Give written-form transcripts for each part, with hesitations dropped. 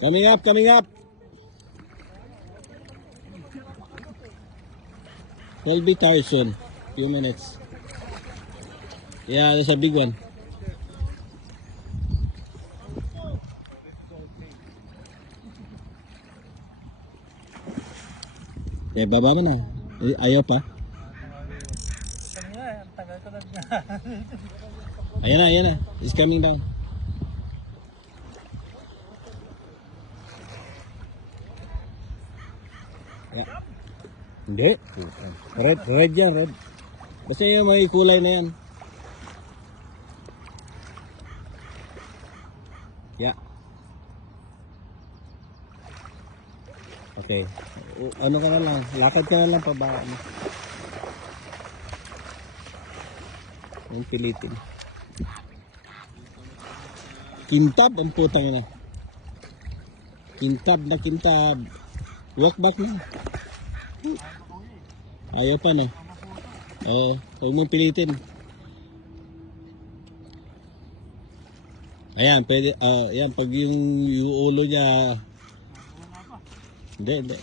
Coming up, coming up. 12 be tired soon. Few minutes. Yeah, there's a big one. Eh, baba mo na. Eh, ayaw pa. Ayan na, ayan na. It's coming down. Yeah. Hindi. Red yan, red. Basta yung may kulay na yan. Yeah. Okay. Ano ka na lang, lakad ka na lang pababa mo. Yung pilitin. Kintab ang putang na. Kintab na kintab. Walk back na. Ayaw pa na. Huwag mong pilitin. Ayan, pwede, ayan, pag yung ulo niya. Hindi.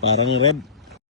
Parang red.